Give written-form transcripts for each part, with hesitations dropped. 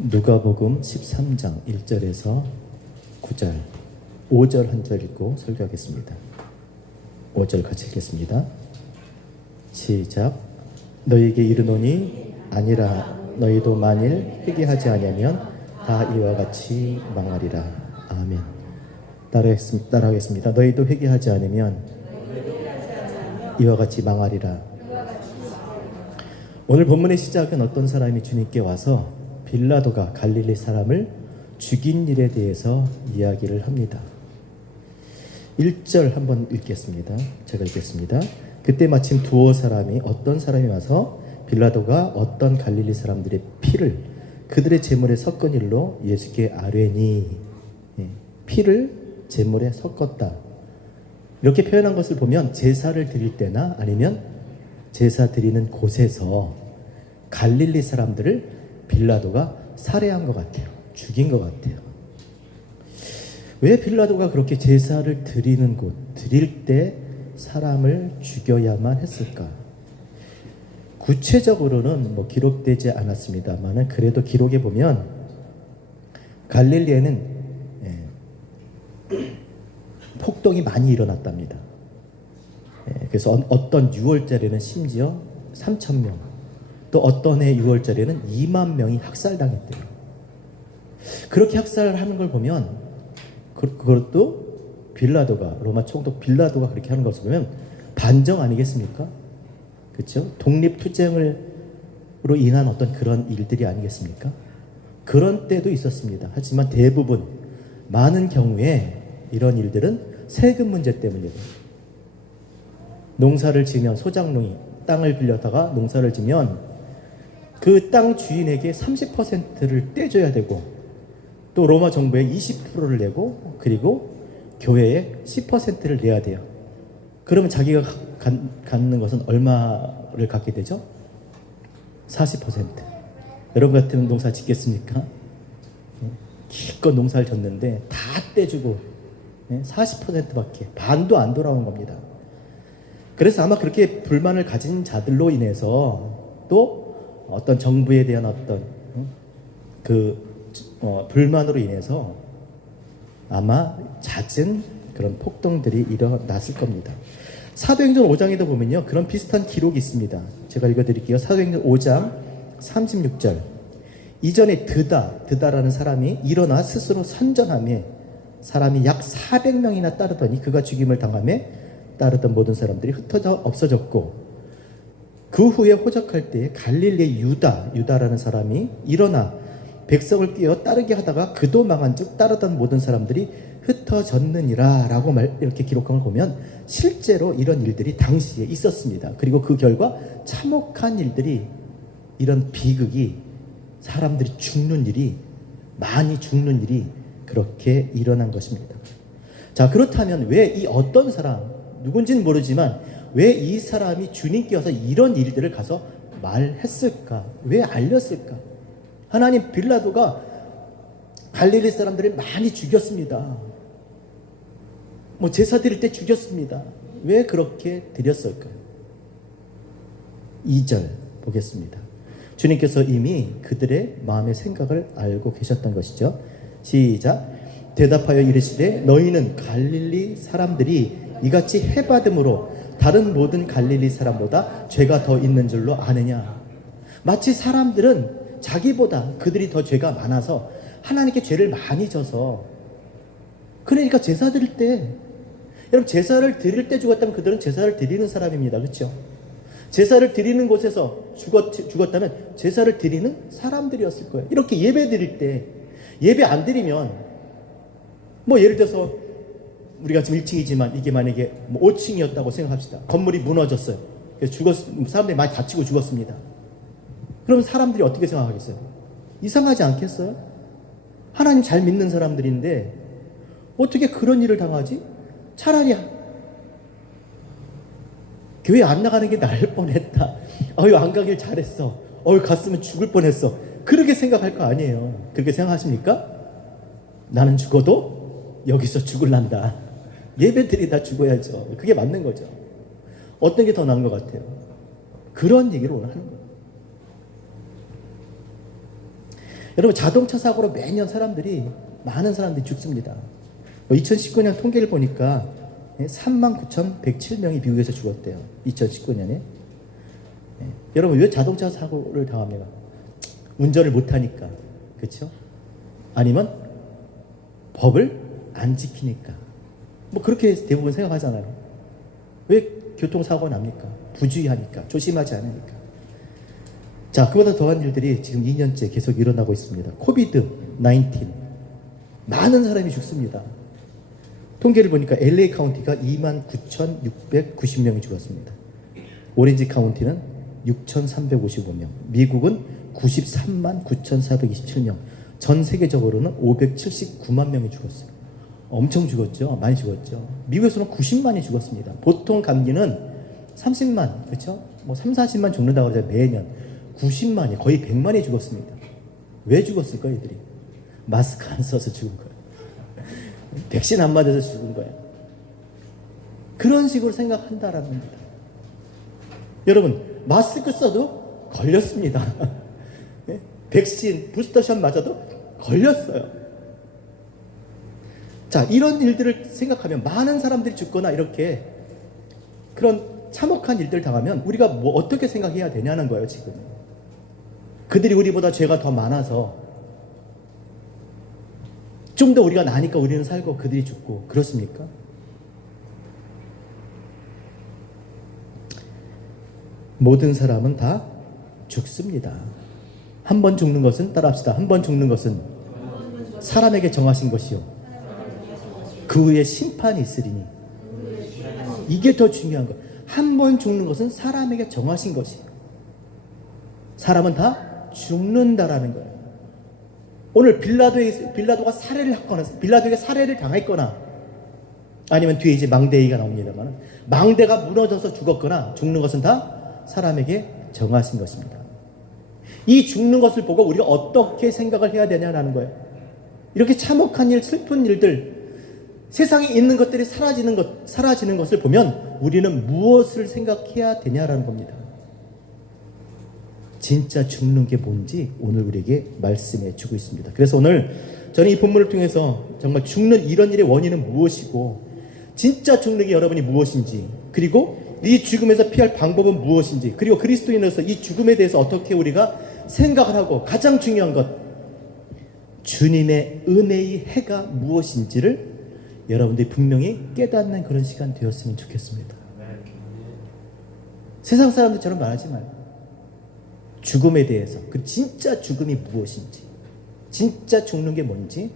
누가복음 13장 1절에서 9절, 5절 한 절 읽고 설교하겠습니다. 5절 같이 읽겠습니다. 시작. 너희에게 이르노니 아니라 너희도 만일 회개하지 아니하면 다 이와 같이 망하리라. 아멘. 따라하겠습니다. 너희도 회개하지 않으면 이와 같이 망하리라. 오늘 본문의 시작은 어떤 사람이 주님께 와서 빌라도가 갈릴리 사람을 죽인 일에 대해서 이야기를 합니다. 1절 한번 읽겠습니다. 제가 읽겠습니다. 그때 마침 두어 사람이 어떤 사람이 와서 빌라도가 어떤 갈릴리 사람들의 피를 그들의 제물에 섞은 일로 예수께 아뢰니, 피를 제물에 섞었다. 이렇게 표현한 것을 보면 제사를 드릴 때나 아니면 제사 드리는 곳에서 갈릴리 사람들을 빌라도가 살해한 것 같아요. 죽인 것 같아요. 왜 빌라도가 그렇게 제사를 드리는 곳, 드릴 때 사람을 죽여야만 했을까? 구체적으로는 기록되지 않았습니다만 그래도 기록에 보면 갈릴리에는 폭동이 많이 일어났답니다. 그래서 어떤 6월절에는 심지어 3,000명, 또 어떤 해 6월절에는 2만 명이 학살당했대요. 그렇게 학살하는 걸 보면 그것도 빌라도가, 로마 총독 빌라도가 그렇게 하는 것을 보면 반정 아니겠습니까? 그렇죠? 독립투쟁으로 인한 어떤 그런 일들이 아니겠습니까? 그런 때도 있었습니다. 하지만 대부분 많은 경우에 이런 일들은 세금 문제 때문이에요. 농사를 지면 소작농이 땅을 빌려다가 농사를 지면 그 땅 주인에게 30%를 떼줘야 되고 또 로마 정부에 20%를 내고 그리고 교회에 10%를 내야 돼요. 그러면 자기가 갖는 것은 얼마를 갖게 되죠? 40%. 여러분 같으면 농사 짓겠습니까? 기껏 농사를 졌는데 다 떼주고 40%밖에 반도 안 돌아온 겁니다. 그래서 아마 그렇게 불만을 가진 자들로 인해서 또 어떤 정부에 대한 어떤 불만으로 인해서 아마 잦은 그런 폭동들이 일어났을 겁니다. 사도행전 5장에도 보면요, 그런 비슷한 기록이 있습니다. 제가 읽어드릴게요. 사도행전 5장 36절. 이전에 드다라는 사람이 일어나 스스로 선전하며 사람이 약 400명이나 따르더니 그가 죽임을 당하며 따르던 모든 사람들이 흩어져 없어졌고, 그 후에 호적할 때 갈릴리의 유다라는 사람이 일어나 백성을 끼어 따르게 하다가 그도 망한 즉 따르던 모든 사람들이 흩어졌느니라 라고 이렇게 기록한 걸 보면 실제로 이런 일들이 당시에 있었습니다. 그리고 그 결과 참혹한 일들이, 이런 비극이, 사람들이 죽는 일이, 많이 죽는 일이 그렇게 일어난 것입니다. 자, 그렇다면 왜 이 어떤 사람, 누군지는 모르지만 왜 이 사람이 주님께 와서 이런 일들을 가서 말했을까? 왜 알렸을까? 하나님, 빌라도가 갈릴리 사람들을 많이 죽였습니다. 제사 드릴 때 죽였습니다. 왜 그렇게 드렸을까요? 2절 보겠습니다. 주님께서 이미 그들의 마음의 생각을 알고 계셨던 것이죠. 시작. 대답하여 이르시되 너희는 갈릴리 사람들이 이같이 해받음으로 다른 모든 갈릴리 사람보다 죄가 더 있는 줄로 아느냐. 마치 사람들은 자기보다 그들이 더 죄가 많아서 하나님께 죄를 많이 져서, 그러니까 제사 드릴 때, 여러분 제사를 드릴 때 죽었다면 그들은 제사를 드리는 사람입니다. 그렇죠? 제사를 드리는 곳에서 죽었다면 제사를 드리는 사람들이었을 거예요. 이렇게 예배 드릴 때, 예배 안 드리면 예를 들어서 우리가 지금 1층이지만 이게 만약에 5층이었다고 생각합시다. 건물이 무너졌어요. 그래서 사람들이 많이 다치고 죽었습니다. 그러면 사람들이 어떻게 생각하겠어요? 이상하지 않겠어요? 하나님 잘 믿는 사람들인데 어떻게 그런 일을 당하지? 차라리 교회 안 나가는 게 나을 뻔했다. 안 가길 잘했어. 갔으면 죽을 뻔했어. 그렇게 생각할 거 아니에요. 그렇게 생각하십니까? 나는 죽어도 여기서 죽을란다. 예배들이 다 죽어야죠. 그게 맞는 거죠. 어떤 게 더 나은 것 같아요? 그런 얘기를 오늘 하는 거예요. 여러분, 자동차 사고로 매년 많은 사람들이 죽습니다. 2019년 통계를 보니까 39,107명이 미국에서 죽었대요. 2019년에. 여러분, 왜 자동차 사고를 당합니까? 운전을 못하니까. 그렇죠? 아니면 법을 안 지키니까. 뭐 그렇게 대부분 생각하잖아요. 왜 교통사고가 납니까? 부주의하니까, 조심하지 않으니까. 자, 그보다 더한 일들이 지금 2년째 계속 일어나고 있습니다. 코비드 19. 많은 사람이 죽습니다. 통계를 보니까 LA 카운티가 29,690명이 죽었습니다. 오렌지 카운티는 6,355명, 미국은 939,427명, 전 세계적으로는 579만 명이 죽었어요. 엄청 죽었죠. 많이 죽었죠. 미국에서는 90만이 죽었습니다. 보통 감기는 30만, 그렇죠? 뭐 3, 40만 죽는다고 그러죠. 매년 90만이, 거의 100만이 죽었습니다. 왜 죽었을까, 이들이? 마스크 안 써서 죽은 거예요. 백신 안 맞아서 죽은 거예요. 그런 식으로 생각한다라는 겁니다. 여러분, 마스크 써도 걸렸습니다. 백신, 부스터샷 맞아도 걸렸어요. 자, 이런 일들을 생각하면 많은 사람들이 죽거나 이렇게 그런 참혹한 일들을 당하면 우리가 뭐 어떻게 생각해야 되냐는 거예요, 지금. 그들이 우리보다 죄가 더 많아서 좀 더 우리가 나니까 우리는 살고 그들이 죽고, 그렇습니까? 모든 사람은 다 죽습니다. 한 번 죽는 것은, 따라합시다. 한 번 죽는 것은 사람에게 정하신 것이요, 그 후에 심판이 있으리니. 이게 더 중요한 거예요. 한 번 죽는 것은 사람에게 정하신 것이에요. 사람은 다 죽는다라는 거예요. 오늘 빌라도가 살해를 했거나, 빌라도에게 살해를 당했거나, 아니면 뒤에 이제 망대이가 나옵니다만, 망대가 무너져서 죽었거나, 죽는 것은 다 사람에게 정하신 것입니다. 이 죽는 것을 보고 우리가 어떻게 생각을 해야 되냐라는 거예요. 이렇게 참혹한 일, 슬픈 일들, 세상에 있는 것들이 사라지는 것을 보면 우리는 무엇을 생각해야 되냐라는 겁니다. 진짜 죽는 게 뭔지 오늘 우리에게 말씀해 주고 있습니다. 그래서 오늘 저는 이 본문을 통해서 정말 죽는 이런 일의 원인은 무엇이고, 진짜 죽는 게 여러분이 무엇인지, 그리고 이 죽음에서 피할 방법은 무엇인지, 그리고 그리스도인으로서 이 죽음에 대해서 어떻게 우리가 생각을 하고, 가장 중요한 것, 주님의 은혜의 해가 무엇인지를 여러분들이 분명히 깨닫는 그런 시간 되었으면 좋겠습니다. 세상 사람들처럼 말하지 말고 죽음에 대해서, 그 진짜 죽음이 무엇인지, 진짜 죽는 게 뭔지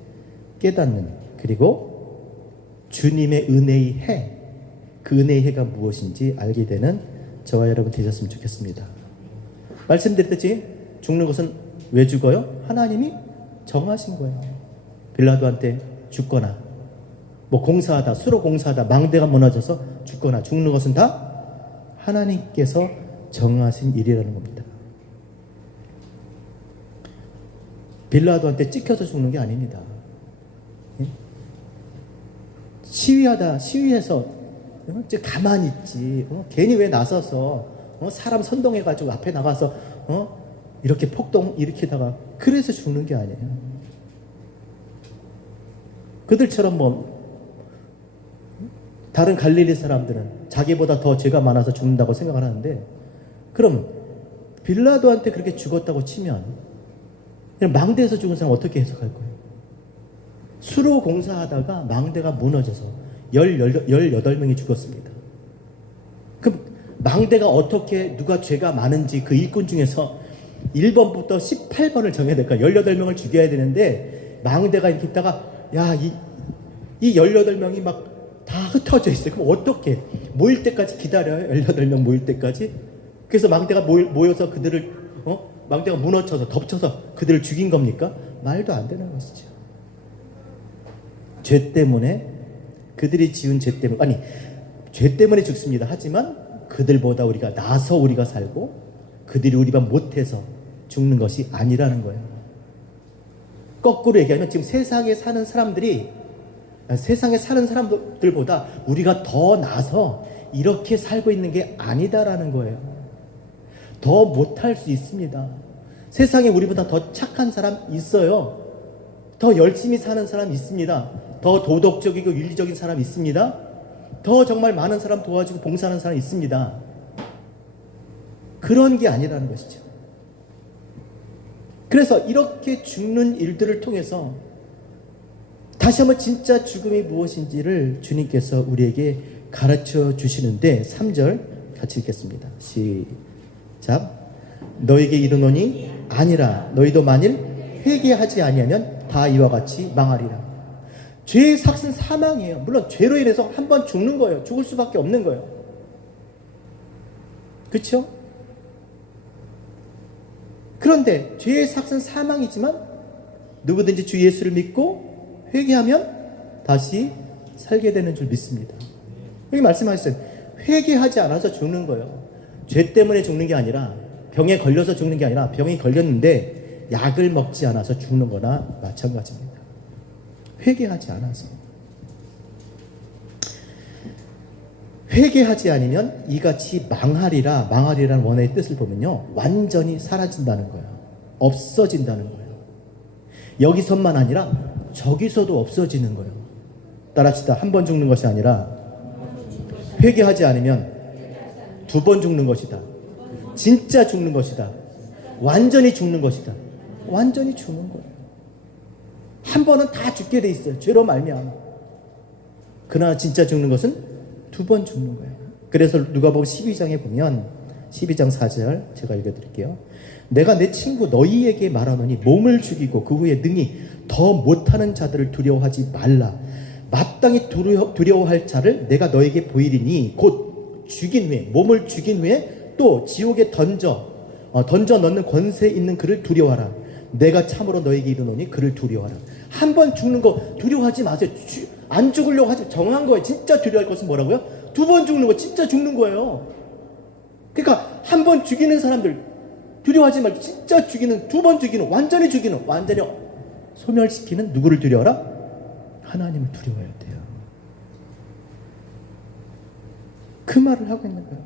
깨닫는, 그리고 주님의 은혜의 해, 그 은혜의 해가 무엇인지 알게 되는 저와 여러분 되셨으면 좋겠습니다. 말씀드렸듯이 죽는 것은 왜 죽어요? 하나님이 정하신 거예요. 빌라도한테 죽거나, 뭐 공사하다, 수로 공사하다 망대가 무너져서 죽거나, 죽는 것은 다 하나님께서 정하신 일이라는 겁니다. 빌라도한테 찍혀서 죽는 게 아닙니다. 시위해서 가만히 있지, 괜히 왜 나서서 사람 선동해가지고 앞에 나가서 이렇게 폭동 일으키다가 그래서 죽는 게 아니에요. 그들처럼 뭐 다른 갈릴리 사람들은 자기보다 더 죄가 많아서 죽는다고 생각을 하는데, 그럼 빌라도한테 그렇게 죽었다고 치면 그냥 망대에서 죽은 사람 어떻게 해석할 거예요? 수로 공사하다가 망대가 무너져서 18명이 죽었습니다. 그럼 망대가 어떻게, 누가 죄가 많은지 그 일꾼 중에서 1번부터 18번을 정해야 될까? 18명을 죽여야 되는데 망대가 이렇게 있다가, 야, 이 18명이 막 다 흩어져 있어요. 그럼 어떻게? 모일 때까지 기다려요? 18명 모일 때까지? 그래서 망대가 모여서 그들을, 망대가 무너져서 덮쳐서 그들을 죽인 겁니까? 말도 안 되는 것이죠. 죄 때문에, 그들이 지은 죄 때문에, 아니, 죄 때문에 죽습니다. 하지만 그들보다 우리가 나서 우리가 살고 그들이 우리보다 못해서 죽는 것이 아니라는 거예요. 거꾸로 얘기하면 지금 세상에 사는 사람들보다 우리가 더 나서 이렇게 살고 있는 게 아니다라는 거예요. 더 못할 수 있습니다. 세상에 우리보다 더 착한 사람 있어요. 더 열심히 사는 사람 있습니다. 더 도덕적이고 윤리적인 사람 있습니다. 더 정말 많은 사람 도와주고 봉사하는 사람 있습니다. 그런 게 아니라는 것이죠. 그래서 이렇게 죽는 일들을 통해서 다시 한번 진짜 죽음이 무엇인지를 주님께서 우리에게 가르쳐 주시는데 3절 같이 읽겠습니다. 시작. 너에게 이르노니 아니라 너희도 만일 회개하지 아니하면 다 이와 같이 망하리라. 죄의 삭은 사망이에요. 물론 죄로 인해서 한 번 죽는 거예요. 죽을 수밖에 없는 거예요. 그렇죠? 그런데 죄의 삭은 사망이지만 누구든지 주 예수를 믿고 회개하면 다시 살게 되는 줄 믿습니다. 여기 말씀하셨어요. 회개하지 않아서 죽는 거예요. 죄 때문에 죽는 게 아니라, 병에 걸려서 죽는 게 아니라, 병이 걸렸는데 약을 먹지 않아서 죽는 거나 마찬가지입니다. 회개하지 않아서. 회개하지 않으면 이같이 망하리라는 원어의 뜻을 보면요, 완전히 사라진다는 거예요. 없어진다는 거예요. 여기서만 아니라 저기서도 없어지는 거예요. 따라합시다. 한 번 죽는 것이 아니라 회개하지 않으면 2번 죽는 것이다. 진짜 죽는 것이다. 완전히 죽는 것이다. 완전히 죽는 거예요. 한 번은 다 죽게 돼 있어요. 죄로 말미암아. 그러나 진짜 죽는 것은 2번 죽는 거예요. 그래서 누가복음 12장에 보면 12장 4절 제가 읽어드릴게요. 내가 내 친구 너희에게 말하노니 몸을 죽이고 그 후에 능히 더 못하는 자들을 두려워하지 말라. 마땅히 두려워할 자를 내가 너에게 보이리니 곧 죽인 후에, 몸을 죽인 후에 또 지옥에 던져 넣는 권세 있는 그를 두려워하라. 내가 참으로 너에게 이르노니 그를 두려워하라. 한 번 죽는 거 두려워하지 마세요. 안 죽으려고 하지. 정한 거예요. 진짜 두려워할 것은 뭐라고요? 2번 죽는 거, 진짜 죽는 거예요. 그러니까 한 번 죽이는 사람들 두려워하지 말고 진짜 죽이는, 2번 죽이는, 완전히 소멸시키는 누구를 두려워하라? 하나님을 두려워해야 돼요. 그 말을 하고 있는 거예요.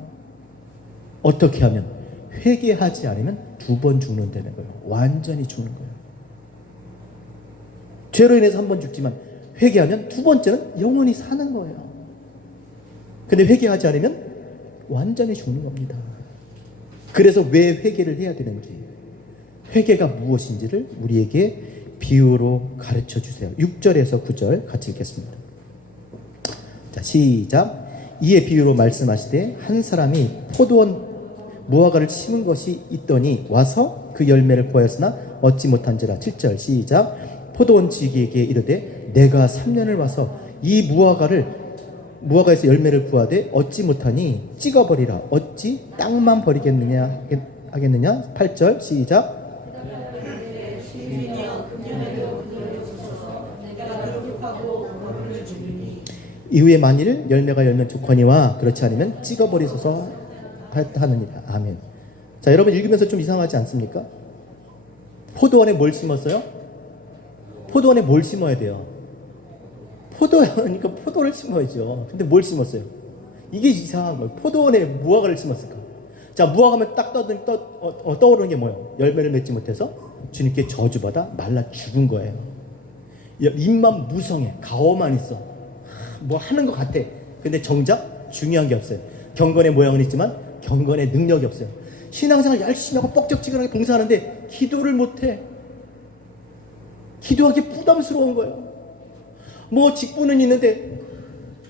어떻게 하면? 회개하지 않으면 2번 죽는다는 거예요. 완전히 죽는 거예요. 죄로 인해서 한 번 죽지만 회개하면 2번째는 영원히 사는 거예요. 근데 회개하지 않으면 완전히 죽는 겁니다. 그래서 왜 회개를 해야 되는지, 회개가 무엇인지를 우리에게 비유로 가르쳐 주세요. 6절에서 9절 같이 읽겠습니다. 자, 시작. 이에 비유로 말씀하시되 한 사람이 포도원 무화과를 심은 것이 있더니 와서 그 열매를 보았으나 얻지 못한지라. 7절 시작. 포도원 지기에게 이르되 내가 3년을 와서 이 무화과에서 열매를 구하되 얻지 못하니 찍어버리라. 어찌 땅만 버리겠느냐 하겠느냐. 8절 시작. 이후에 만일 열매가 열면 좋거니와 그렇지 않으면 찍어버리소서 하느니라. 아멘. 자, 여러분 읽으면서 좀 이상하지 않습니까? 포도원에 뭘 심었어요? 포도원에 뭘 심어야 돼요? 포도니까 포도를 심어야죠. 근데 뭘 심었어요? 이게 이상한 거예요. 포도원에 무화과를 심었을까? 자, 무화과면 딱 떠오르는 게 뭐예요? 열매를 맺지 못해서 주님께 저주받아 말라 죽은 거예요. 입만 무성해. 가오만 있어. 뭐 하는 것 같아. 근데 정작 중요한 게 없어요. 경건의 모양은 있지만 경건의 능력이 없어요. 신앙생활 열심히 하고 뻑적지근하게 봉사하는데 기도를 못해. 기도하기 부담스러운 거예요. 뭐 직분은 있는데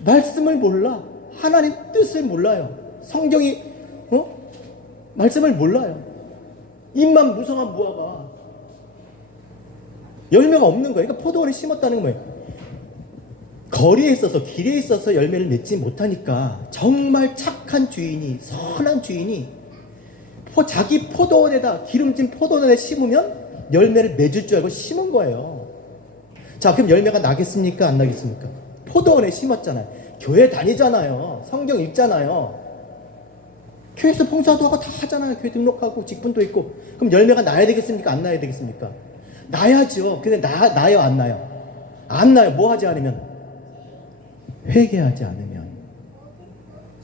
말씀을 몰라. 하나님 뜻을 몰라요. 성경이 말씀을 몰라요. 입만 무성한 무화과. 열매가 없는 거예요. 그러니까 포도원에 심었다는 거예요. 거리에 있어서, 길에 있어서 열매를 맺지 못하니까 정말 착한 주인이, 선한 주인이 자기 포도원에다, 기름진 포도원에 심으면 열매를 맺을 줄 알고 심은 거예요. 자, 그럼 열매가 나겠습니까? 안 나겠습니까? 포도원에 심었잖아요. 교회 다니잖아요. 성경 읽잖아요. 교회에서 봉사도 하고 다 하잖아요. 교회 등록하고 직분도 있고. 그럼 열매가 나야 되겠습니까? 안 나야 되겠습니까? 나야죠. 근데 나요? 안 나요? 안 나요. 뭐 하지 않으면? 회개하지 않으면.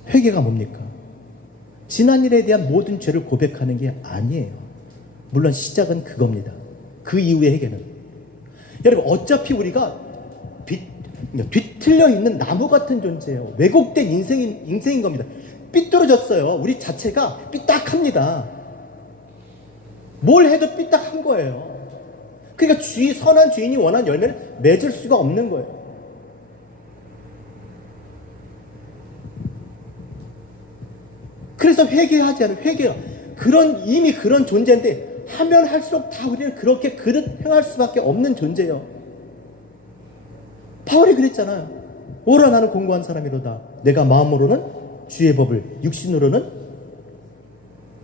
회개가 뭡니까? 지난 일에 대한 모든 죄를 고백하는 게 아니에요. 물론 시작은 그겁니다. 그 이후의 회개는. 여러분, 어차피 우리가 뒤틀려 있는 나무 같은 존재예요. 왜곡된 인생인 겁니다. 삐뚤어졌어요. 우리 자체가 삐딱합니다. 뭘 해도 삐딱한 거예요. 그러니까 선한 주인이 원한 열매를 맺을 수가 없는 거예요. 그래서 회개하지 않아요. 이미 그런 존재인데 하면 할수록 다 우리는 그렇게 행할 수밖에 없는 존재예요. 바울이 그랬잖아요. 오라 나는 공고한 사람이로다. 내가 마음으로는 주의 법을, 육신으로는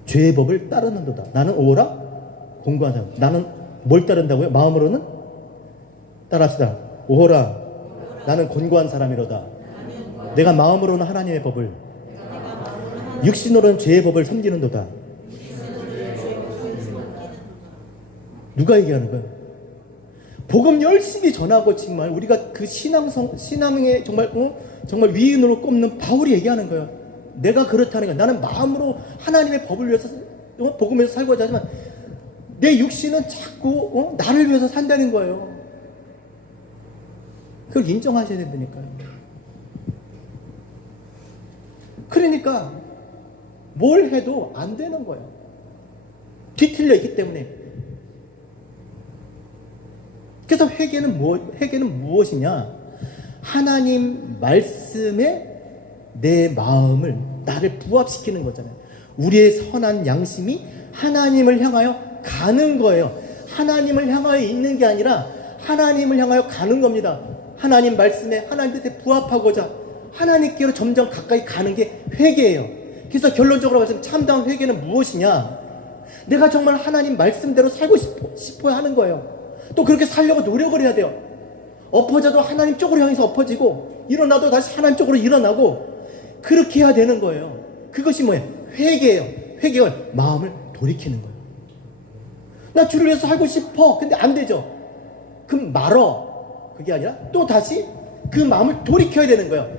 죄의 법을 따르는도다. 나는 오라 공고한 사람. 나는 뭘 따른다고요? 마음으로는 따라합시다. 오라 나는 권고한 사람이로다. 내가 마음으로는 하나님의 법을, 육신으로는 죄의 법을 섬기는도다. 누가 얘기하는 거예요? 복음 열심히 전하고 정말 우리가 그 신앙의 정말 위인으로 꼽는 바울이 얘기하는 거예요. 내가 그렇다는 거야. 나는 마음으로 하나님의 법을 위해서 복음에서 살고자 하지만 내 육신은 자꾸 나를 위해서 산다는 거예요. 그걸 인정하셔야 된다니까요. 그러니까 뭘 해도 안 되는 거예요. 뒤틀려 있기 때문에. 그래서 회개는 무엇이냐? 하나님 말씀에 내 마음을, 나를 부합시키는 거잖아요. 우리의 선한 양심이 하나님을 향하여 가는 거예요. 하나님을 향하여 있는 게 아니라 하나님을 향하여 가는 겁니다. 하나님 말씀에, 하나님 뜻에 부합하고자 하나님께로 점점 가까이 가는 게 회개예요. 그래서 결론적으로 말하면 참다운 회개는 무엇이냐? 내가 정말 하나님 말씀대로 살고 싶어야 하는 거예요. 또 그렇게 살려고 노력을 해야 돼요. 엎어져도 하나님 쪽으로 향해서 엎어지고, 일어나도 다시 하나님 쪽으로 일어나고, 그렇게 해야 되는 거예요. 그것이 뭐예요? 회개예요. 회개가 마음을 돌이키는 거예요. 나 주를 위해서 살고 싶어. 근데 안 되죠. 그럼 말어. 그게 아니라 또 다시 그 마음을 돌이켜야 되는 거예요.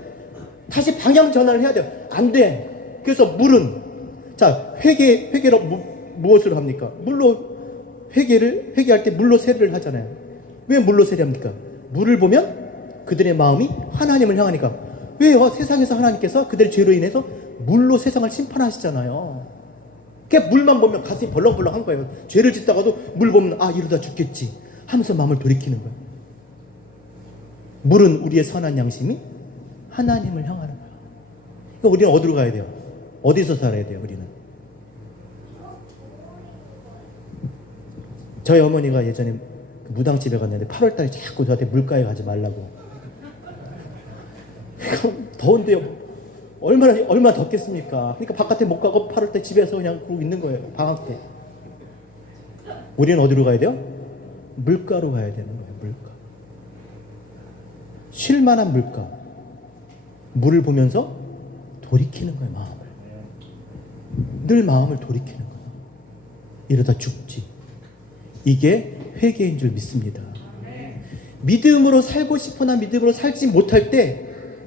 다시 방향 전환을 해야 돼요. 안 돼. 그래서 물은, 자, 회개로 무엇을 합니까? 물로 회개할 때 물로 세례를 하잖아요. 왜 물로 세례합니까? 물을 보면 그들의 마음이 하나님을 향하니까. 왜요? 세상에서 하나님께서 그들의 죄로 인해서 물로 세상을 심판하시잖아요. 그냥 물만 보면 가슴이 벌렁벌렁한 거예요. 죄를 짓다가도 물 보면 이러다 죽겠지 하면서 마음을 돌이키는 거예요. 물은 우리의 선한 양심이 하나님을 향하는 거예요. 그러니까 우리는 어디로 가야 돼요? 어디서 살아야 돼요? 우리는 저희 어머니가 예전에 무당집에 갔는데 8월달에 자꾸 저한테 물가에 가지 말라고. 더운데요. 얼마나 덥겠습니까? 그러니까 바깥에 못 가고 8월달 집에서 그냥 그러고 있는 거예요. 방학 때. 우리는 어디로 가야 돼요? 물가로 가야 되는 거예요. 물가. 쉴만한 물가. 물을 보면서 돌이키는 거예요. 마음을. 늘 마음을 돌이키는 거예요. 이러다 죽지. 이게 회개인 줄 믿습니다. 믿음으로 살고 싶으나 믿음으로 살지 못할 때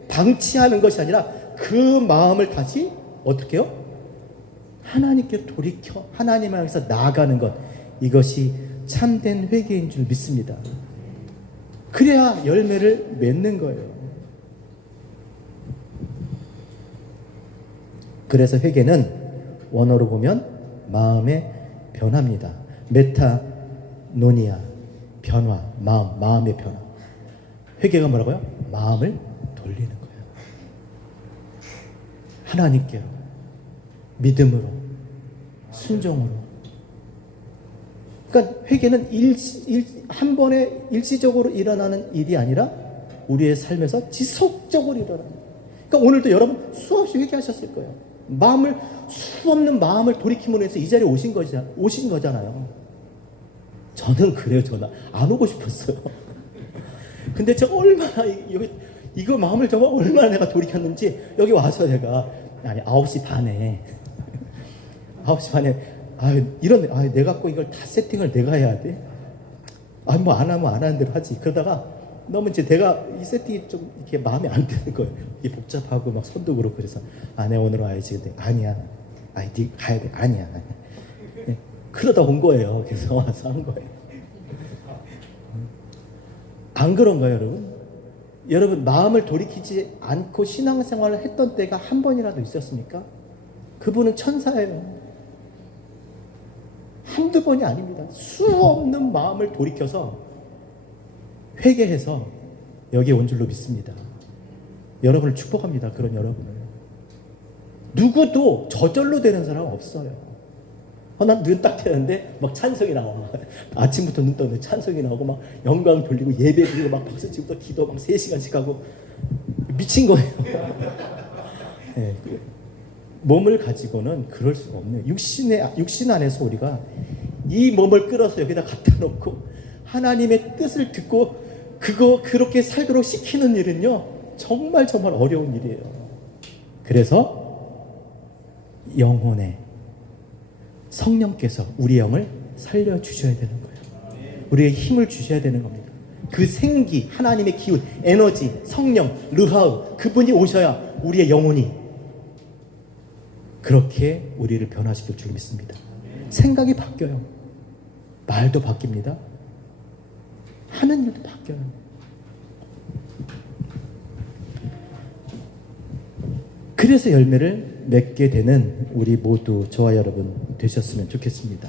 방치하는 것이 아니라 그 마음을 다시 어떻게 해요? 하나님께 돌이켜 하나님을 향해서 나아가는 것. 이것이 참된 회개인 줄 믿습니다. 그래야 열매를 맺는 거예요. 그래서 회개는 원어로 보면 마음의 변화입니다. 메타노니아, 변화, 마음의 변화. 회개가 뭐라고요? 마음을 돌리는 거예요. 하나님께로, 믿음으로, 순종으로. 그러니까 회개는 한 번에 일시적으로 일어나는 일이 아니라 우리의 삶에서 지속적으로 일어나는 거예요. 그러니까 오늘도 여러분 수없이 회개하셨을 거예요. 수없는 마음을 돌이킴으로 해서 이 자리에 오신 거잖아요. 저는 그래요. 저는 안 오고 싶었어요. 근데 제가 얼마나 이거 마음을 정말 얼마나 내가 돌이켰는지 여기 와서 내가 9시 반에 내가 꼭 이걸 다 세팅을 내가 해야 돼? 뭐 안 하면 안 하는 대로 하지. 그러다가 너무 이제 내가 이 세팅이 좀 이렇게 마음에 안 드는 거예요. 이게 복잡하고 막 손도 그렇고 그래서 내가 오늘 와야지. 근데 아니야. 네 가야 돼. 아니야. 네. 그러다 온 거예요. 그래서 와서 한 거예요. 안 그런가요, 여러분? 여러분, 마음을 돌이키지 않고 신앙생활을 했던 때가 한 번이라도 있었습니까? 그분은 천사예요. 한두 번이 아닙니다. 수없는 마음을 돌이켜서 회개해서 여기에 온 줄로 믿습니다. 여러분을 축복합니다. 그런 여러분을. 누구도 저절로 되는 사람은 없어요. 난 눈 딱 뜨는데 막 찬송이 나와. 아침부터 눈 뜨는데 찬송이 나오고 막 영광 돌리고 예배 드리고 막 박수 치고 기도 막 3시간씩 하고 미친 거예요. 네. 몸을 가지고는 그럴 수가 없네요. 육신 안에서 우리가 이 몸을 끌어서 여기다 갖다 놓고 하나님의 뜻을 듣고 그렇게 살도록 시키는 일은요, 정말 어려운 일이에요. 그래서 영혼에 성령께서 우리 영을 살려주셔야 되는 거예요. 우리에게 힘을 주셔야 되는 겁니다. 그 생기, 하나님의 기운, 에너지, 성령, 르하우, 그분이 오셔야 우리의 영혼이 그렇게 우리를 변화시킬 줄 믿습니다. 생각이 바뀌어요. 말도 바뀝니다. 하는 일도 바뀌어요. 그래서 열매를 맺게 되는 우리 모두, 저와 여러분 되셨으면 좋겠습니다.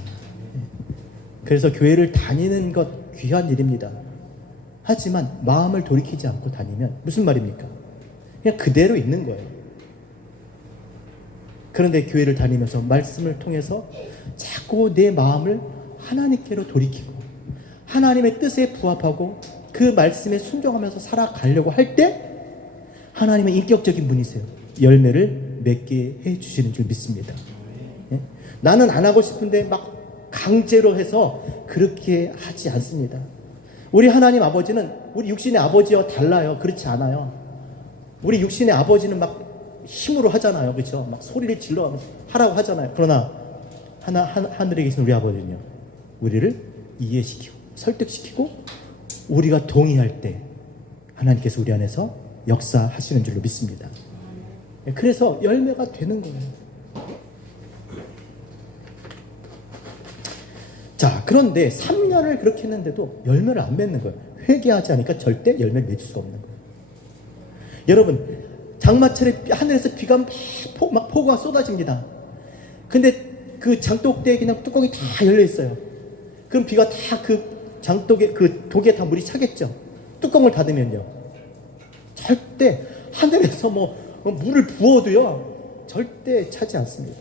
그래서 교회를 다니는 것 귀한 일입니다. 하지만 마음을 돌이키지 않고 다니면 무슨 말입니까? 그냥 그대로 있는 거예요. 그런데 교회를 다니면서 말씀을 통해서 자꾸 내 마음을 하나님께로 돌이키고 하나님의 뜻에 부합하고 그 말씀에 순종하면서 살아가려고 할 때 하나님은 인격적인 분이세요. 열매를 맺게 해주시는 줄 믿습니다. 예? 나는 안 하고 싶은데 막 강제로 해서 그렇게 하지 않습니다. 우리 하나님 아버지는 우리 육신의 아버지와 달라요. 그렇지 않아요. 우리 육신의 아버지는 막 힘으로 하잖아요. 그렇죠? 막 소리를 질러 하라고 하잖아요. 그러나 하늘에 계신 우리 아버지는요, 우리를 이해시키고 설득시키고 우리가 동의할 때 하나님께서 우리 안에서 역사하시는 줄로 믿습니다. 그래서 열매가 되는 거예요. 자, 그런데 3년을 그렇게 했는데도 열매를 안 맺는 거예요. 회개하지 않으니까 절대 열매를 맺을 수가 없는 거예요. 여러분, 장마철에 하늘에서 비가 막 폭우가 쏟아집니다. 근데 그 장독대에 그냥 뚜껑이 다 열려 있어요. 그럼 비가 다 그 장독에 그 독에 다 물이 차겠죠. 뚜껑을 닫으면요, 절대 하늘에서 물을 부어도요 절대 차지 않습니다.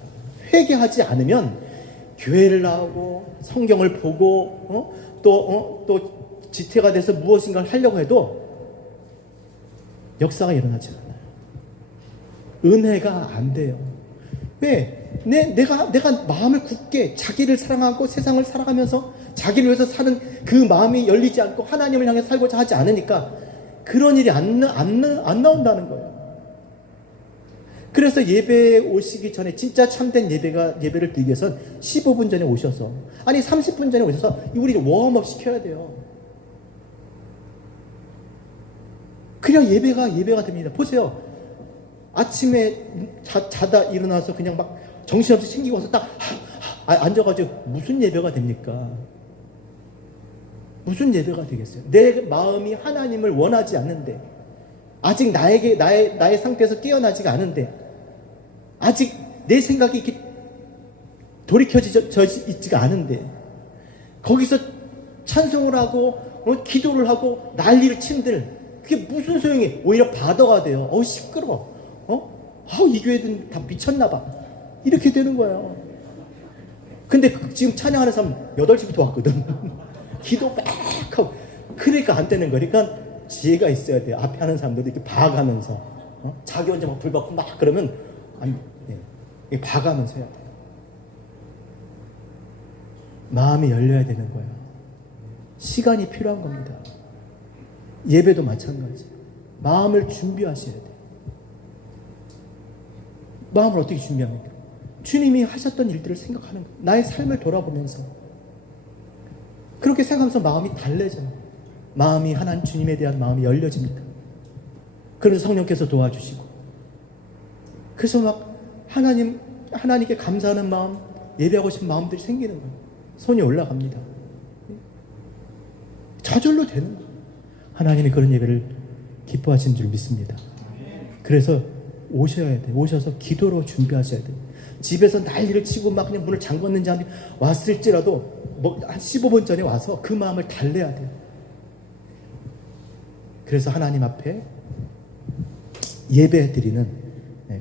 회개하지 않으면 교회를 나오고 성경을 보고 또 지태가 돼서 무엇인가를 하려고 해도 역사가 일어나지 않아요. 은혜가 안 돼요. 왜? 내가 마음을 굳게 자기를 사랑하고 세상을 살아가면서 자기를 위해서 사는 그 마음이 열리지 않고 하나님을 향해 살고자 하지 않으니까 그런 일이 안 나온다는 거예요. 그래서 예배에 오시기 전에 진짜 참된 예배를 드리기 위해서는 15분 전에 오셔서, 아니 30분 전에 오셔서 우리 웜업 시켜야 돼요. 그냥 예배가 됩니다. 보세요. 아침에 자다 일어나서 그냥 막 정신없이 챙기고 와서 딱 앉아가지고 무슨 예배가 됩니까? 무슨 예배가 되겠어요? 내 마음이 하나님을 원하지 않는데, 아직 나의 상태에서 깨어나지가 않은데, 아직 내 생각이 이렇게 돌이켜져 있지가 않은데, 거기서 찬송을 하고 기도를 하고 난리를 친들, 그게 무슨 소용이? 오히려 바더가 돼요. 시끄러워. 이 교회는 다 미쳤나봐. 이렇게 되는 거예요. 근데 지금 찬양하는 사람 8시부터 왔거든. 기도 막 하고. 그러니까 안 되는 거예요. 그러니까 지혜가 있어야 돼요. 앞에 하는 사람들도 이렇게 봐가면서, 자기 혼자 막 불받고 막 그러면 봐가면서 해야 돼요. 마음이 열려야 되는 거예요. 시간이 필요한 겁니다. 예배도 마찬가지. 마음을 준비하셔야 돼요. 마음을 어떻게 준비합니까? 주님이 하셨던 일들을 생각하는 거예요. 나의 삶을 돌아보면서 그렇게 생각하면서 마음이 달래져요. 마음이 하나님 주님에 대한 마음이 열려집니다. 그래서 성령께서 도와주시고, 그래서 막 하나님께 감사하는 마음, 예배하고 싶은 마음들이 생기는 거예요. 손이 올라갑니다. 저절로 되는 거예요. 하나님이 그런 예배를 기뻐하시는 줄 믿습니다. 그래서 오셔야 돼요. 오셔서 기도로 준비하셔야 돼요. 집에서 난리를 치고 막 그냥 문을 잠궜는지 아니 왔을지라도 한 15분 전에 와서 그 마음을 달래야 돼요. 그래서 하나님 앞에 예배드리는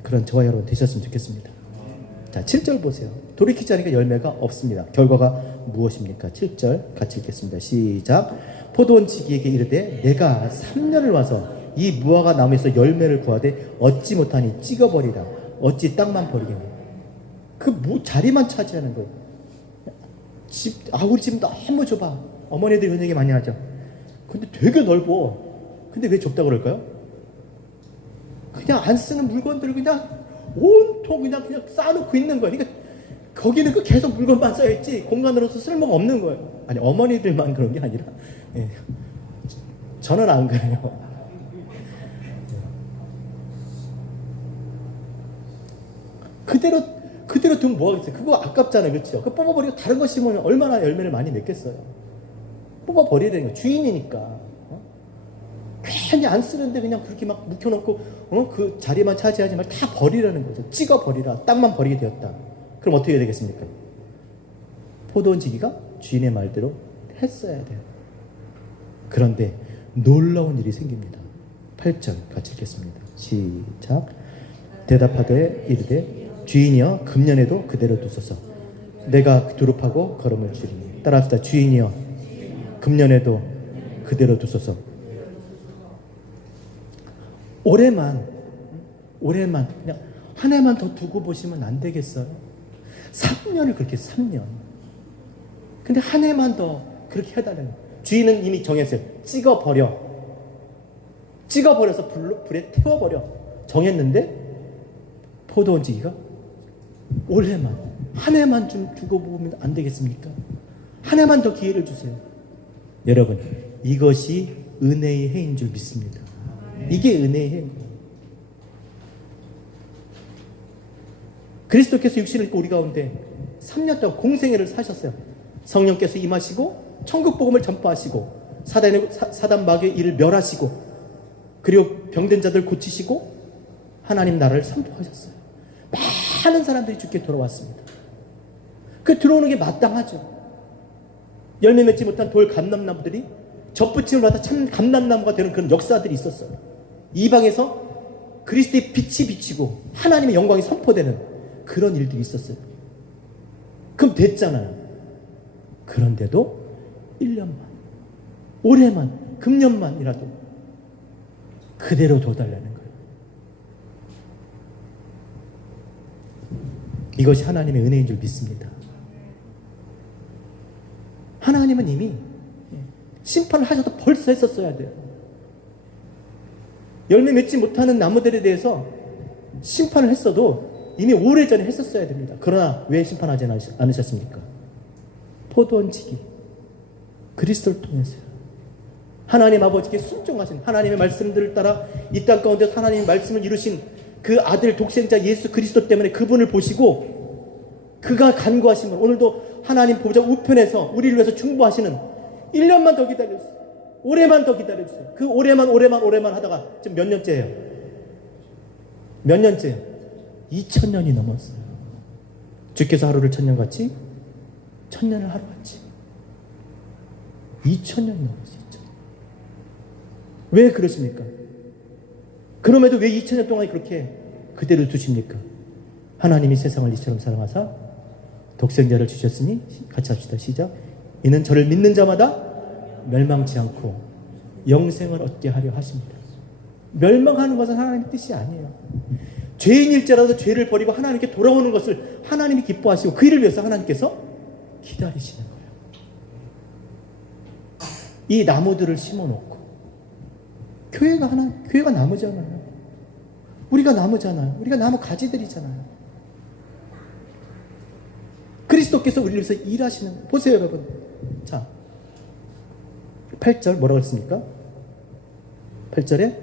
그런 저와 여러분 되셨으면 좋겠습니다. 자, 7절 보세요. 돌이키지 않으니까 열매가 없습니다. 결과가 무엇입니까? 7절 같이 읽겠습니다. 시작. 포도원 지기에게 이르되 내가 3년을 와서 이 무화과 나무에서 열매를 구하되 얻지 못하니 찍어버리라. 어찌 땅만 버리겠니? 자리만 차지하는 거예요. 우리 집 너무 좁아. 어머니들이 그런 얘기 많이 하죠. 근데 되게 넓어. 근데 왜 좁다 그럴까요? 그냥 안 쓰는 물건들을 그냥 온통 그냥 쌓아놓고 있는 거예요. 그러니까 거기는 계속 물건만 쌓여있지 공간으로서 쓸모가 없는 거예요. 아니, 어머니들만 그런 게 아니라 저는 안 그래요. 그대로 두면 뭐하겠어요? 그거 아깝잖아요. 그렇죠? 그거 뽑아버리고 다른 거 심으면 얼마나 열매를 많이 맺겠어요. 뽑아버리라는 거예요. 주인이니까. 괜히 안 쓰는데 그냥 그렇게 막 묵혀놓고 그 자리만 차지하지 말고 다 버리라는 거죠. 찍어버리라. 땅만 버리게 되었다. 그럼 어떻게 해야 되겠습니까? 포도원 지기가 주인의 말대로 했어야 돼요. 그런데 놀라운 일이 생깁니다. 8절 같이 읽겠습니다. 시작. 대답하되 이르되 주인이여 금년에도 그대로 두소서. 내가 두릅하고 걸음을 주리니. 따라합시다. 주인이여 금년에도 그대로 두소서. 올해만 그냥 한 해만 더 두고 보시면 안 되겠어요? 3년을 그렇게 3년. 근데 한 해만 더 그렇게 해달라는 거예요. 주인은 이미 정했어요. 찍어버려서 불에 태워버려. 정했는데 포도원 지기가 올해만 한 해만 좀 두고 보면 안 되겠습니까? 한 해만 더 기회를 주세요. 여러분, 이것이 은혜의 해인 줄 믿습니다. 이게 은혜의 해인 거예요. 그리스도께서 육신을 입고 우리 가운데 3년 동안 공생애를 사셨어요. 성령께서 임하시고 천국 복음을 전파하시고 사단 마귀의 일을 멸하시고 그리고 병든 자들 고치시고 하나님 나라를 선포하셨어요. 많은 사람들이 주께 돌아왔습니다. 그 들어오는 게 마땅하죠. 열매 맺지 못한 돌 감람나무들이 접붙임을 받아 참 감람나무가 되는 그런 역사들이 있었어요. 이방에서 그리스도의 빛이 비치고 하나님의 영광이 선포되는 그런 일들이 있었어요. 그럼 됐잖아요. 그런데도 1년만, 올해만, 금년만이라도 그대로 둬달라는 거예요. 이것이 하나님의 은혜인 줄 믿습니다. 하나님은 이미 심판을 하셔도 벌써 했었어야 돼요. 열매 맺지 못하는 나무들에 대해서 심판을 했어도 이미 오래전에 했었어야 됩니다. 그러나 왜 심판하지 않으셨습니까? 포도원 지기 그리스도를 통해서요. 하나님 아버지께 순종하신 하나님의 말씀들을 따라 이 땅 가운데 하나님의 말씀을 이루신 그 아들 독생자 예수 그리스도 때문에 그분을 보시고 그가 간구하시면 오늘도 하나님 보좌 우편에서 우리를 위해서 중보하시는 1년만 더 기다려주세요. 올해만 더 기다려주세요. 그 올해만 하다가 지금 몇 년째예요? 몇 년째예요? 2000년이 넘었어요. 주께서 하루를 1000년같이 1000년을 하루같이 2000년이 넘었어요. 왜 그러십니까? 그럼에도 왜 2000년 동안 그렇게 그대로 두십니까? 하나님이 세상을 이처럼 사랑하사 독생자를 주셨으니 같이 합시다. 시작. 이는 저를 믿는 자마다 멸망치 않고 영생을 얻게 하려 하십니다. 멸망하는 것은 하나님의 뜻이 아니에요. 죄인일지라도 죄를 버리고 하나님께 돌아오는 것을 하나님이 기뻐하시고 그 일을 위해서 하나님께서 기다리시는 거예요. 이 나무들을 심어놓고 교회가 나무잖아요. 우리가 나무잖아요. 우리가 나무 가지들이잖아요. 그리스도께서 우리를 위해서 일하시는 거예요. 보세요, 여러분. 자, 8절 뭐라고 했습니까? 8절에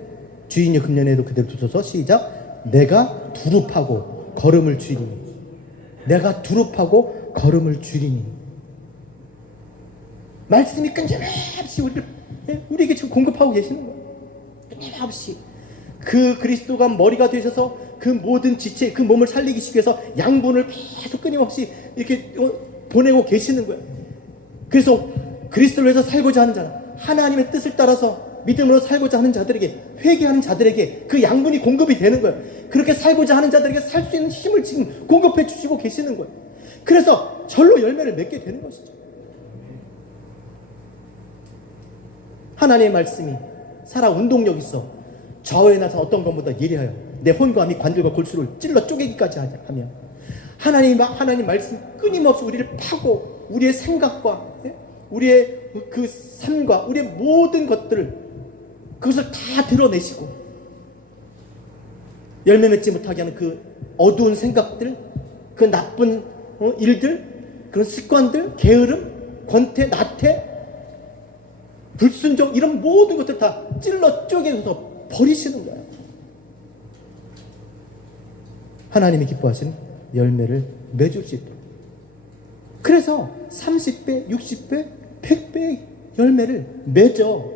주인이 금년에도 그대로 두소서. 시작. 내가 두릅하고 걸음을 줄이니. 내가 두릅하고 걸음을 줄이니. 말씀이 끊임없이 우리에게 지금 공급하고 계시는 거예요. 끊임없이. 그 그리스도가 머리가 되셔서 그 모든 지체, 그 몸을 살리기 위해서 양분을 계속 끊임없이 이렇게 보내고 계시는 거예요. 그래서 그리스도를 위해서 살고자 하는 자, 하나님의 뜻을 따라서 믿음으로 살고자 하는 자들에게, 회개하는 자들에게 그 양분이 공급이 되는 거예요. 그렇게 살고자 하는 자들에게 살 수 있는 힘을 지금 공급해 주시고 계시는 거예요. 그래서 절로 열매를 맺게 되는 것이죠. 하나님의 말씀이 살아 운동력 있어 좌우에 나서 어떤 것보다 예리하여 내 혼과 및 관절과 골수를 찔러 쪼개기까지 하며 하나님 말씀 끊임없이 우리를 파고 우리의 생각과 우리의 그 삶과 우리의 모든 것들을 그것을 다 드러내시고 열매 맺지 못하게 하는 그 어두운 생각들, 그 나쁜 일들, 그런 습관들, 게으름, 권태, 나태, 불순종, 이런 모든 것들 다 찔러 쪼개서 버리시는 거예요. 하나님이 기뻐하시는 열매를 맺을 수 있도록. 그래서 30배, 60배, 100배의 열매를 맺어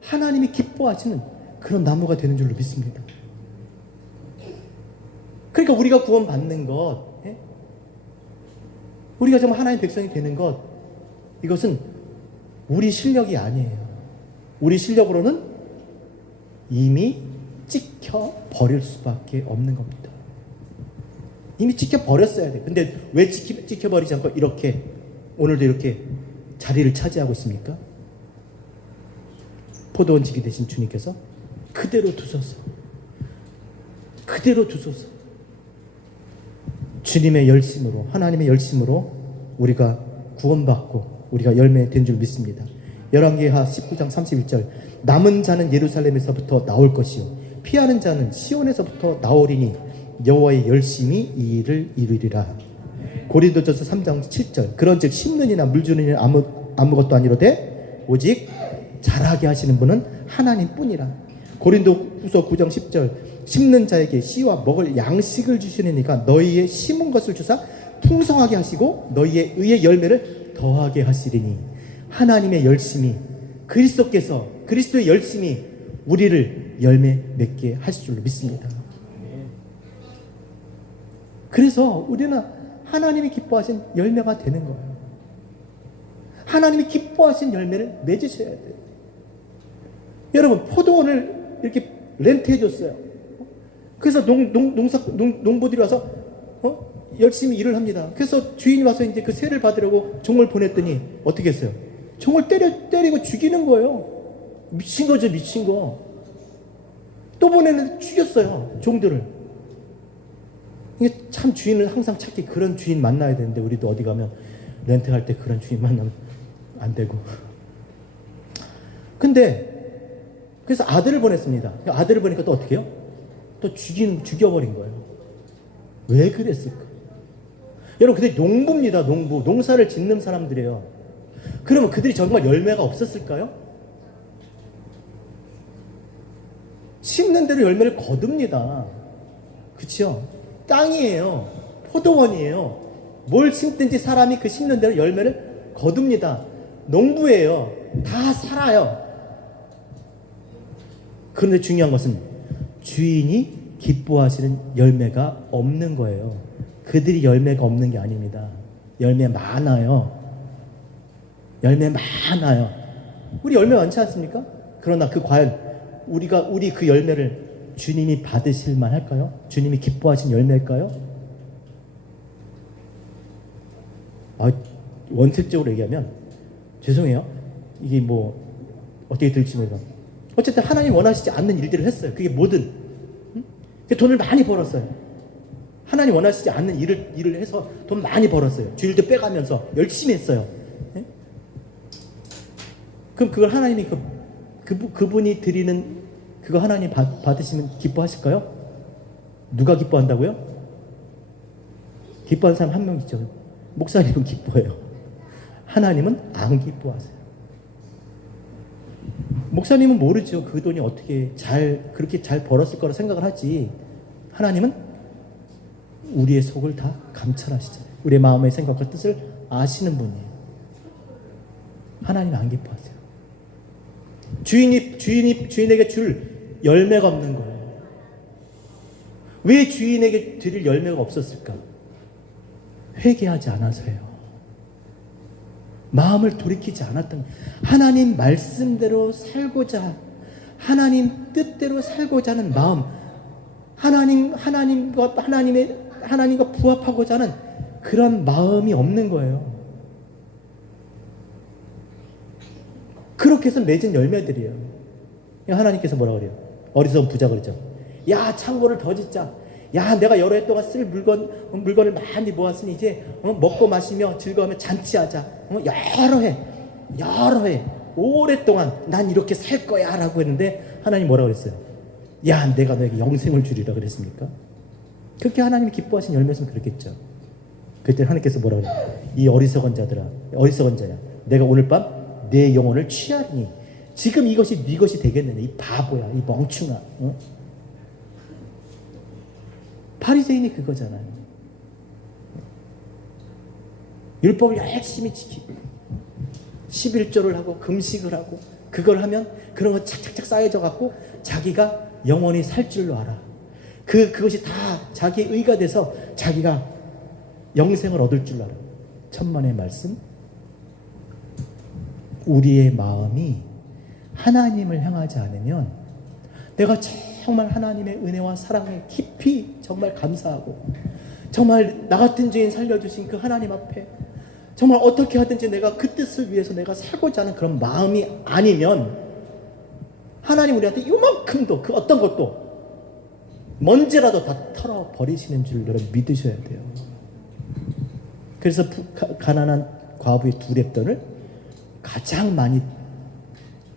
하나님이 기뻐하시는 그런 나무가 되는 줄로 믿습니다. 그러니까 우리가 구원받는 것, 우리가 정말 하나님의 백성이 되는 것, 이것은 우리 실력이 아니에요. 우리 실력으로는 이미 찍혀 버릴 수밖에 없는 겁니다. 이미 찍혀 버렸어야 돼. 근데 왜 찍혀 버리지 않고 이렇게 오늘도 이렇게 자리를 차지하고 있습니까? 포도원 지기 되신 주님께서 그대로 두소서. 그대로 두소서. 주님의 열심으로, 하나님의 열심으로 우리가 구원받고 우리가 열매 된 줄 믿습니다. 열왕기하 19장 31절 남은 자는 예루살렘에서부터 나올 것이요 피하는 자는 시온에서부터 나오리니 여호와의 열심이 이 일을 이루리라. 고린도전서 3장 7절 그런즉 심는 이나 물 주는 이는 아무것도 아니로되 오직 자라게 하시는 분은 하나님뿐이라. 고린도후서 9장 10절 심는 자에게 씨와 먹을 양식을 주시는 이가 너희의 심은 것을 주사 풍성하게 하시고 너희의 의의 열매를 더하게 하시리니. 하나님의 열심이 그리스도께서 그리스도의 열심이 우리를 열매 맺게 하실 줄로 믿습니다. 그래서 우리는 하나님이 기뻐하신 열매가 되는 거예요. 하나님이 기뻐하신 열매를 맺으셔야 돼요. 여러분 포도원을 이렇게 렌트해 줬어요. 그래서 농부들이 와서 열심히 일을 합니다. 그래서 주인이 와서 이제 그 세를 받으려고 종을 보냈더니 어떻게 했어요? 종을 때리고 죽이는 거예요. 미친 거죠, 미친 거. 또 보내는데 죽였어요, 종들을. 이게 참 주인을 항상 찾기, 그런 주인 만나야 되는데 우리도 어디 가면 렌트할 때 그런 주인 만나면 안 되고. 근데 그래서 아들을 보냈습니다. 아들을 보니까 또 어떻게 해요? 또 죽여버린 거예요. 왜 그랬을까? 여러분, 그들이 농부입니다. 농부. 농사를 짓는 사람들이에요. 그러면 그들이 정말 열매가 없었을까요? 심는 대로 열매를 거둡니다. 그렇죠? 땅이에요. 포도원이에요. 뭘 심든지 사람이 그 심는 대로 열매를 거둡니다. 농부예요. 다 살아요. 그런데 중요한 것은 주인이 기뻐하시는 열매가 없는 거예요. 그들이 열매가 없는 게 아닙니다. 열매 많아요. 열매 많아요. 우리 열매 많지 않습니까? 그러나 과연 우리 그 열매를 주님이 받으실 만할까요? 주님이 기뻐하신 열매일까요? 원칙적으로 얘기하면 죄송해요. 이게 뭐 어떻게 들을지 모르겠어요. 어쨌든 하나님 원하시지 않는 일들을 했어요. 그게 뭐든. 돈을 많이 벌었어요. 하나님 원하시지 않는 일을 해서 돈 많이 벌었어요. 주일도 빼가면서 열심히 했어요. 그럼 그걸 하나님이 그분이 드리는 그거 하나님 받으시면 기뻐하실까요? 누가 기뻐한다고요? 기뻐하는 사람 한 명 있죠. 목사님은 기뻐해요. 하나님은 안 기뻐하세요. 목사님은 모르죠. 그 돈이 어떻게 그렇게 잘 벌었을 거라 생각을 하지. 하나님은 우리의 속을 다 감찰하시잖아요. 우리의 마음의 생각과 뜻을 아시는 분이에요. 하나님 안 기뻐하세요. 주인에게 줄 열매가 없는 거예요. 왜 주인에게 드릴 열매가 없었을까? 회개하지 않아서요. 마음을 돌이키지 않았던, 하나님 말씀대로 살고자, 하나님 뜻대로 살고자 하는 마음, 하나님과 부합하고자 하는 그런 마음이 없는 거예요. 그렇게 해서 맺은 열매들이에요. 하나님께서 뭐라 그래요? 어리석은 부자 그러죠. 야, 창고를 더 짓자. 야, 내가 여러 해 동안 쓸 물건을 많이 모았으니 이제 먹고 마시며 즐거우며 잔치하자. 여러 해, 오랫동안 난 이렇게 살 거야 라고 했는데 하나님 뭐라 그랬어요? 야, 내가 너에게 영생을 주리라 그랬습니까? 그렇게 하나님이 기뻐하신 열매였으면 그렇겠죠. 그때 하나님께서 뭐라 그래요? 이 어리석은 자들아, 어리석은 자야, 내가 오늘 밤 내 영혼을 취하리니 지금 이것이 네 것이 되겠느냐. 이 바보야, 이 멍충아. 바리새인이 그거잖아요. 율법을 열심히 지키고 11조를 하고 금식을 하고 그걸 하면 그런 거 착착착 쌓여져 갖고 자기가 영원히 살 줄로 알아. 그것이 다 자기의 의가 돼서 자기가 영생을 얻을 줄 알아. 천만의 말씀. 우리의 마음이 하나님을 향하지 않으면, 내가 정말 하나님의 은혜와 사랑에 깊이 정말 감사하고 정말 나 같은 죄인 살려주신 그 하나님 앞에 정말 어떻게 하든지 내가 그 뜻을 위해서 내가 살고자 하는 그런 마음이 아니면 하나님 우리한테 요만큼도 그 어떤 것도 먼지라도 다 털어버리시는 줄 여러분 믿으셔야 돼요. 그래서 가난한 과부의 두 렙돈을 가장 많이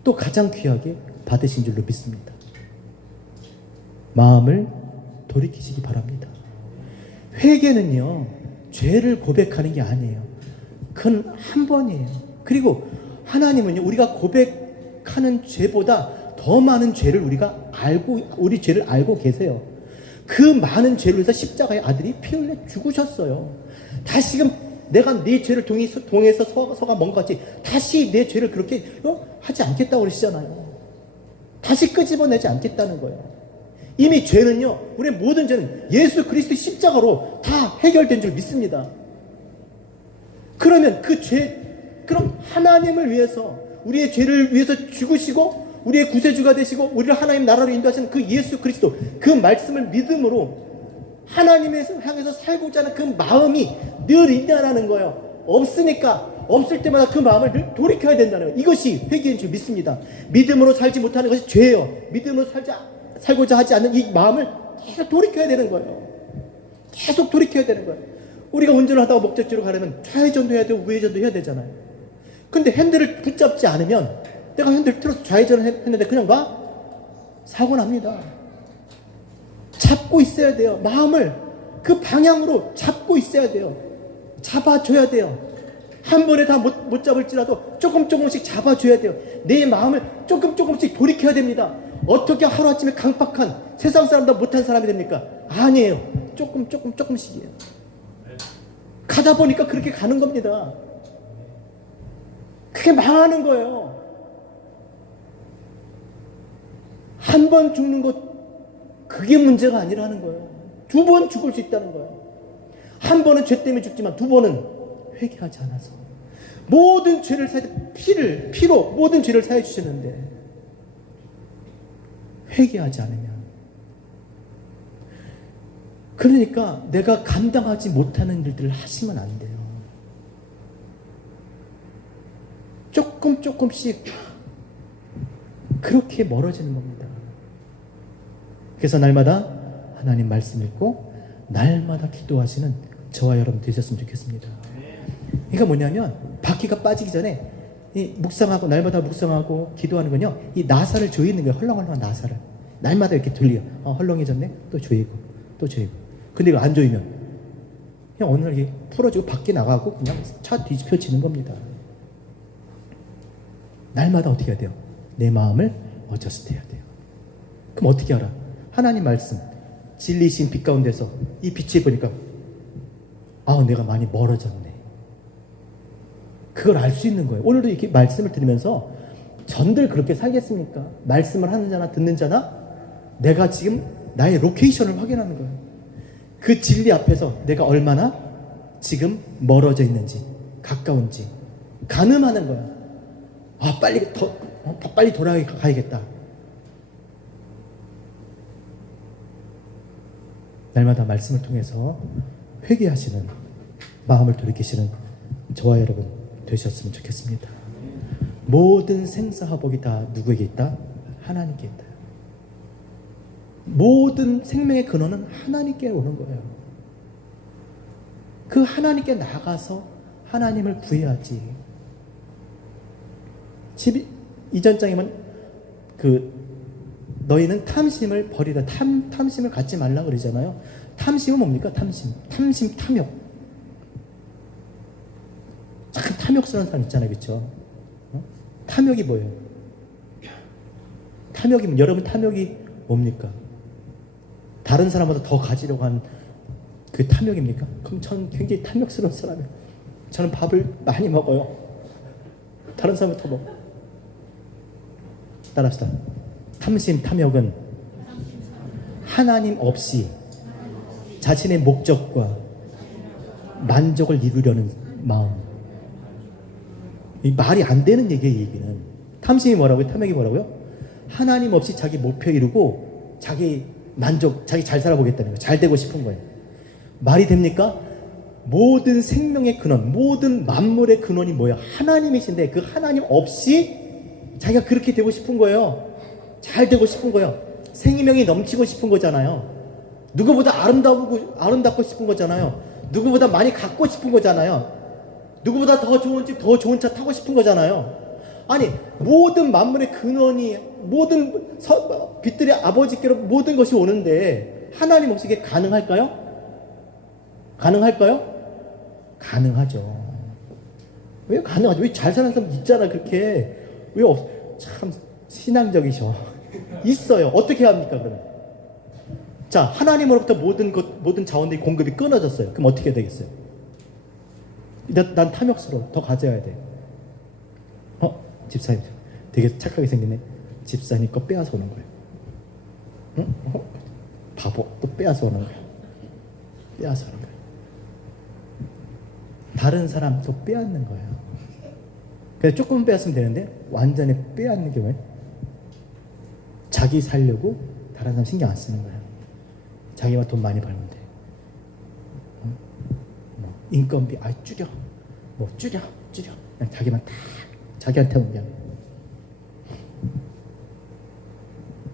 또 가장 귀하게 받으신 줄로 믿습니다. 마음을 돌이키시기 바랍니다. 회개는요, 죄를 고백하는 게 아니에요. 그건 한 번이에요. 그리고 하나님은요, 우리가 고백하는 죄보다 더 많은 죄를 우리 죄를 알고 계세요. 그 많은 죄를 위해서 십자가의 아들이 피 흘려 죽으셨어요. 다시금 내가 네 죄를 동해서 서가 먼 것 같이 다시 내 죄를 그렇게 하지 않겠다고 그러시잖아요. 다시 끄집어내지 않겠다는 거예요. 이미 죄는요, 우리의 모든 죄는 예수 그리스도 십자가로 다 해결된 줄 믿습니다. 그러면 그럼 하나님을 위해서, 우리의 죄를 위해서 죽으시고 우리의 구세주가 되시고 우리를 하나님 나라로 인도하시는 그 예수 그리스도, 그 말씀을 믿음으로 하나님을 향해서 살고자 하는 그 마음이 늘 있다라는 거예요. 없으니까 없을 때마다 그 마음을 늘 돌이켜야 된다는 거예요. 이것이 회개인 줄 믿습니다. 믿음으로 살지 못하는 것이 죄예요. 믿음으로 살고자 하지 않는 이 마음을 계속 돌이켜야 되는 거예요. 계속 돌이켜야 되는 거예요. 우리가 운전을 하다가 목적지로 가려면 좌회전도 해야 되고 우회전도 해야 되잖아요. 근데 핸들을 붙잡지 않으면, 내가 핸들 틀어서 좌회전을 했는데 그냥 가? 사고 납니다. 잡고 있어야 돼요. 마음을 그 방향으로 잡고 있어야 돼요. 잡아줘야 돼요. 한 번에 다 못 잡을지라도 조금씩 잡아줘야 돼요. 내 마음을 조금씩 돌이켜야 됩니다. 어떻게 하루아침에 강팍한 세상 사람보다 못한 사람이 됩니까? 아니에요. 조금씩이에요. 가다 보니까 그렇게 가는 겁니다. 그게 망하는 거예요. 한 번 죽는 것, 그게 문제가 아니라는 거예요. 두 번 죽을 수 있다는 거예요. 한 번은 죄 때문에 죽지만 두 번은 회개하지 않아서 모든 죄를 피로 모든 죄를 사해 주셨는데 회개하지 않으면, 그러니까 내가 감당하지 못하는 일들을 하시면 안 돼요. 조금씩 그렇게 멀어지는 겁니다. 그래서 날마다 하나님 말씀 읽고 날마다 기도하시는 저와 여러분 되셨으면 좋겠습니다. 그러니까 뭐냐면, 바퀴가 빠지기 전에 이 묵상하고 날마다 묵상하고 기도하는 건요, 이 나사를 조이는 거예요. 헐렁헐렁한 나사를 날마다 이렇게 돌려. 헐렁해졌네. 또 조이고 또 조이고. 근데 이거 안 조이면 그냥 어느 날 이게 풀어지고 밖에 나가고 그냥 차 뒤집혀지는 겁니다. 날마다 어떻게 해야 돼요? 내 마음을 어저스트 해야 돼요. 그럼 어떻게 알아? 하나님 말씀, 진리신 빛 가운데서 이 빛에 보니까 내가 많이 멀어졌네. 그걸 알 수 있는 거예요. 오늘도 이렇게 말씀을 들으면서 전들 그렇게 살겠습니까? 말씀을 하는 자나 듣는 자나 내가 지금 나의 로케이션을 확인하는 거예요. 그 진리 앞에서 내가 얼마나 지금 멀어져 있는지, 가까운지 가늠하는 거예요. 아, 빨리 돌아가야겠다. 날마다 말씀을 통해서 회개하시는 마음을 돌이키시는 저와 여러분 되셨으면 좋겠습니다. 모든 생사화복이 다 누구에게 있다? 하나님께 있다. 모든 생명의 근원은 하나님께 오는 거예요. 그 하나님께 나가서 하나님을 구해야지. 12전 장에만 너희는 탐심을 버리라. 탐심을 갖지 말라 그러잖아요. 탐심은 뭡니까? 탐심, 탐욕. 참 탐욕스러운 사람 있잖아요. 그렇죠? 탐욕이 뭐예요? 여러분 탐욕이 뭡니까? 다른 사람보다 더 가지려고 한 그 탐욕입니까? 그럼 저는 굉장히 탐욕스러운 사람이에요. 저는 밥을 많이 먹어요. 다른 사람보다 더 먹어. 따라합시다. 탐심, 탐욕은 하나님 없이 자신의 목적과 만족을 이루려는 마음. 이 말이 안 되는 얘기예요, 이 얘기는. 탐심이 뭐라고요? 탐욕이 뭐라고요? 하나님 없이 자기 목표 이루고 자기 만족, 자기 잘 살아보겠다는 거예요. 잘 되고 싶은 거예요. 말이 됩니까? 모든 생명의 근원, 모든 만물의 근원이 뭐예요? 하나님이신데 그 하나님 없이 자기가 그렇게 되고 싶은 거예요. 잘 되고 싶은 거예요. 생명이 넘치고 싶은 거잖아요. 누구보다 아름답고 싶은 거잖아요. 누구보다 많이 갖고 싶은 거잖아요. 누구보다 더 좋은 집, 더 좋은 차 타고 싶은 거잖아요. 아니, 모든 만물의 근원이, 모든 빛들의 아버지께로 모든 것이 오는데 하나님 없이 이게 가능할까요? 가능하죠. 왜 가능하죠? 왜 잘 사는 사람 있잖아, 그렇게. 참 신앙적이셔. 있어요. 어떻게 합니까, 그러면? 자, 하나님으로부터 모든 자원들이 공급이 끊어졌어요. 그럼 어떻게 되겠어요? 난 탐욕스러워. 더 가져야 돼. 집사님 되게 착하게 생겼네. 집사님 거 빼앗아 오는 거예요. 응? 바보. 또 빼앗아 오는 거예요. 빼앗아 오는 거예요. 다른 사람 또 빼앗는 거예요. 그래서 조금 빼앗으면 되는데 완전히 빼앗는 게 뭐예요? 자기 살려고 다른 사람 신경 안 쓰는 거예요. 자기가 돈 많이 벌면 돼. 인건비 줄여. 줄여. 그냥 자기만 다 자기한테 오면.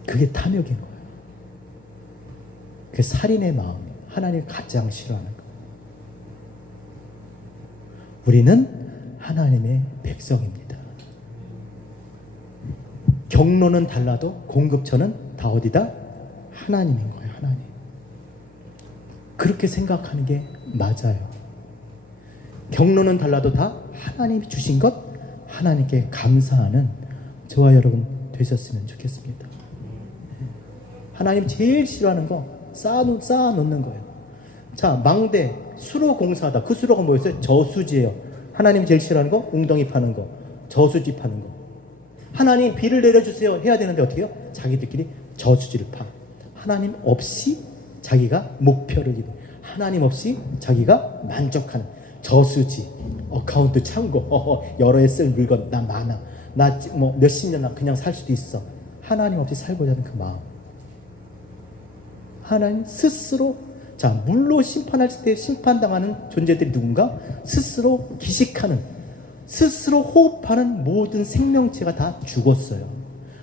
그게 탐욕인 거예요. 그게 살인의 마음. 하나님을 가장 싫어하는 거예요. 우리는 하나님의 백성입니다. 경로는 달라도 공급처는 다 어디다? 하나님인 거예요. 하나님. 그렇게 생각하는 게 맞아요. 경로는 달라도 다 하나님이 주신 것 하나님께 감사하는 저와 여러분 되셨으면 좋겠습니다. 하나님 제일 싫어하는 거 쌓아놓는 거예요. 자, 망대 수로 공사하다. 그 수로가 뭐였어요? 저수지예요. 하나님 제일 싫어하는 거 웅덩이 파는 거, 저수지 파는 거. 하나님 비를 내려주세요 해야 되는데 어떻게 해요? 자기들끼리 저수지를 파. 하나님 없이 자기가 목표를 이루고 하나님 없이 자기가 만족하는 저수지, 어카운트 창고, 여러 해 쓸 물건 나 많아, 나 뭐 몇십 년 나 그냥 살 수도 있어. 하나님 없이 살고자 하는 그 마음. 하나님 스스로, 자, 물로 심판할 때 심판당하는 존재들이 누군가? 스스로 기식하는, 스스로 호흡하는 모든 생명체가 다 죽었어요.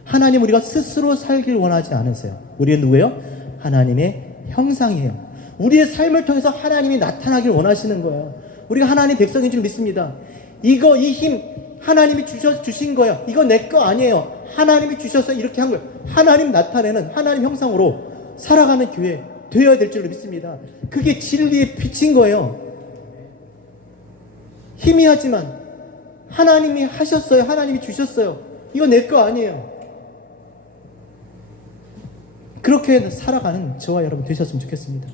하나님 우리가 스스로 살길 원하지 않으세요. 우리는 누구예요? 하나님의 형상이에요. 우리의 삶을 통해서 하나님이 나타나길 원하시는 거예요. 우리가 하나님 백성인 줄 믿습니다. 이 힘 하나님이 주신 거예요. 이거 내 거 아니에요. 하나님이 주셔서 이렇게 한 거예요. 하나님 나타내는 하나님 형상으로 살아가는 교회 되어야 될 줄로 믿습니다. 그게 진리의 빛인 거예요. 희미하지만 하나님이 하셨어요. 하나님이 주셨어요. 이거 내 거 아니에요. 그렇게 살아가는 저와 여러분 되셨으면 좋겠습니다.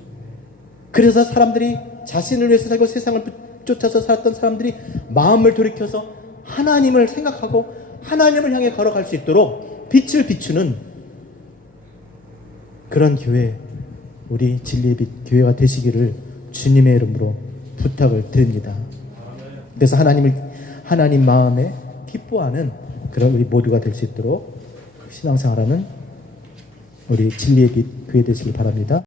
그래서 사람들이 자신을 위해서 살고 세상을 쫓아서 살았던 사람들이 마음을 돌이켜서 하나님을 생각하고 하나님을 향해 걸어갈 수 있도록 빛을 비추는 그런 교회, 우리 진리의 빛 교회가 되시기를 주님의 이름으로 부탁을 드립니다. 그래서 하나님 마음에 기뻐하는 그런 우리 모두가 될 수 있도록 신앙생활하는 우리 진리의 빛 교회 되시길 바랍니다.